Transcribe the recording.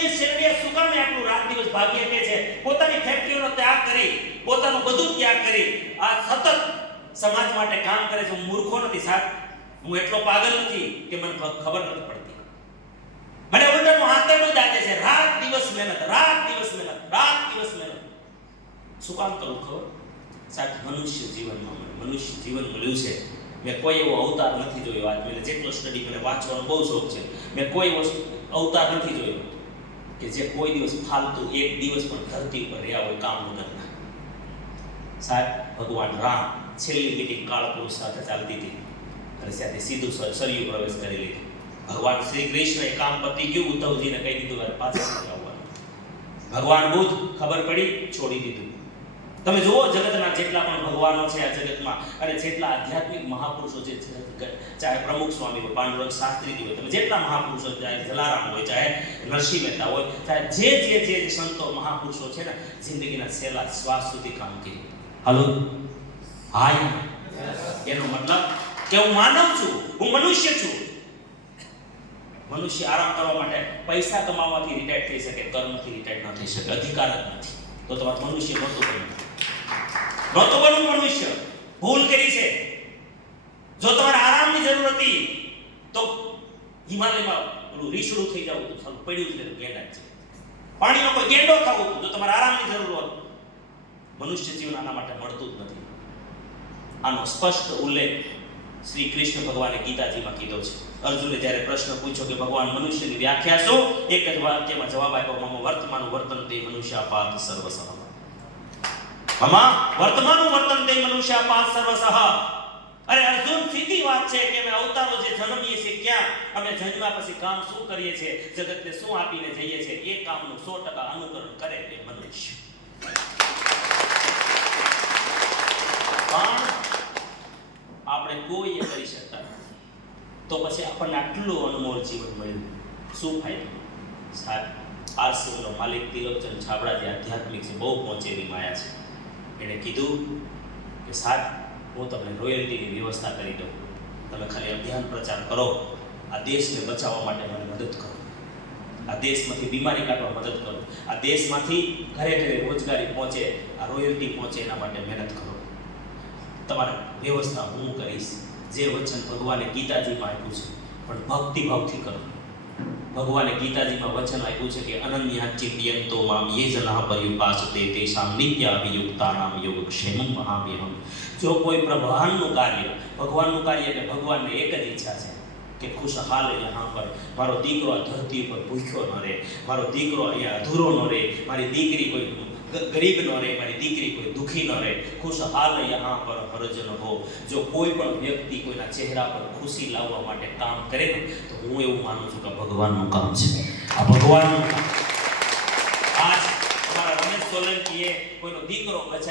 દિનેશ શેરડિયા શું કામ આટલું રાત દિવસ ભાગી શકે છે? પોતાની ફેક્ટરીઓનો ત્યાગ કરી, પોતાનું બધું ત્યાગ કરી આ સતત સમાજ માટે કામ કરે છે. હું મૂર્ખો નથી સાહેબ, હું એટલો પાગલ નથી કે મને ખબર નથી પડતી. મને ઉલટાનું આંતરડું દાજે છે. રાત દિવસ મહેનત, રાત દિવસ મહેનત, રાત દિવસ મહેનત. શું કામ કરું ખબર સાહેબ? મનુષ્ય જીવનમાં મનુષ્ય જીવન મળ્યું છે. મેં કોઈ એવો અવતાર નથી જોયો. આજ મેં જેટલો સ્ટડી મને વાંચવાનો બહુ શોખ છે. મેં કોઈ એવો અવતાર નથી જોયો કે જે કોઈ દિવસ ફાલતુ એક દિવસ પણ ધરતી ઉપર રહ્યા હોય કામ વગરના. સાહેબ ભગવાન રામ છેલ્લી મીટિંગ કાળ પુરુષ સાથે ચાલતી હતી અને ત્યાંથી સીધું સરયુ પ્રવેશ કરી લીધો. ભગવાન શ્રી કૃષ્ણએ કામ પતી ગયું, ઉદ્ધવજીને કહી દીધું કે પાછા નથી આવવાનું. ભગવાન બુદ્ધ ખબર પડી, છોડી દીધું. તમે જુઓ જગતના જેટલા પણ ભગવાનો છે આ જગતમાં અને જેટલા આધ્યાત્મિક મહાપુરુષો છે, ચાહે પ્રમુખ સ્વામી હોય, પાંડુરંગ શાસ્ત્રીજી હોય, તમે જેટલા મહાપુરુષો, ચાહે જલારામ હોય, ચાહે નરસિંહ મહેતા હોય, ચાહે જે સંતો મહાપુરુષો છે ને, જિંદગીના છેલ્લા શ્વાસ સુધી કામ કર્યું. હાલો હા, એનો મતલબ કે હું માનવ છું, હું મનુષ્ય છું. મનુષ્ય આરામ કરવા માટે પૈસા કમાવાથી રિટાયર થઈ શકે, કર્મથી રિટાયર ન થઈ શકે. અધિકાર જ નથી. તો તમારે મનુષ્ય નહોતું બનવું મનુષ્ય. ભૂલ કરી છે. જો તમારે આરામની જરૂર હતી તો હિમાલયમાં પેલું રીસડું થઈ જવું હતું, સારું પડ્યું જ ગેંડા છે. પાણીનો કોઈ ગેંડો થવું હતું. જો તમારે આરામની જરૂર હોત. મનુષ્ય જીવન આના માટે મળતું જ નથી. આનો સ્પષ્ટ ઉલ્લેખ શ્રી કૃષ્ણ ભગવાને ગીતાજીમાં કીધો છે. અર્જુને જ્યારે પ્રશ્ન પૂછ્યો કે ભગવાન મનુષ્યની વ્યાખ્યા શું, એક જ વાક્યમાં જવાબ આપ્યો, મમ વર્તમાન વર્તન તે મનુષ્યાપાત સર્વસઃ. મમ વર્તમાન વર્તન તે મનુષ્યાપાત સર્વસઃ. અરે અર્જુન, સીધી વાત છે કે અમે અવતારો જે જન્મીએ છીએ ક્યાં, અમે જન્મ્યા પછી કામ શું કરીએ છીએ, જગતને શું આપીને જઈએ છીએ, એ કામનું 100% અનુકરણ કરે એ મનુષ્ય. પણ આપણે કોઈ એ કરી શકતા નથી. તો પછી આપણને આટલું અનમોલ જીવન મળ્યું, શું ફાયદો? સાહેબ આરસીએમનો માલિક તિલકચંદ છાબડા જે આધ્યાત્મિક છે, બહુ પહોંચેલી માયા છે, એણે કીધું કે સાહેબ હું તમને રોયલ્ટીની વ્યવસ્થા કરી દઉં, તમે ખાલી અભિયાન પ્રચાર કરો, આ દેશને બચાવવા માટે મને મદદ કરો, આ દેશમાંથી બીમારી કાઢવા મદદ કરો, આ દેશમાંથી ઘરે ઘરે રોજગારી પહોંચે, આ રોયલ્ટી પહોંચે, એના માટે મહેનત કરો. તમારે વ્યવસ્થા હું કરીશ. જે વચન ભગવાને ગીતાજીમાં આપ્યું છે, પણ ભક્તિભાવથી કરો. ભગવાને ગીતાજીમાં વચન આપ્યું છે કે અનન્યા ચિંતયંતો મામ યે જનાઃ પર્યુપાસતે તેષાં નિત્યાભિયુક્તાનાં યોગક્ષેમં મહામ્યહં. જો કોઈ ભગવાનનું કાર્ય એટલે ભગવાનને એક જ ઈચ્છા છે કે ખુશહાલ યહાં પર મારો દીકરો આ ધરતી પર ભૂખ્યો ન રહે, મારો દીકરો અહીંયા અધૂરો ન રહે, મારી દીકરી કોઈ ગરીબ ન રહે, મારી દીકરી કોઈ દુઃખી ન રહે, ખુશહાલ યહાં પર હરજન હો. જો કોઈ પણ વ્યક્તિ કોઈના ચહેરા પર ખુશી લાવવા માટે કામ કરે ને, તો હું એવું માનું છું કે ભગવાનનું કામ છે. આ ભગવાનનું કામ. આજ તમારા રમેશ સોલંકીએ કોઈનો દીકરો બચાવ્યો.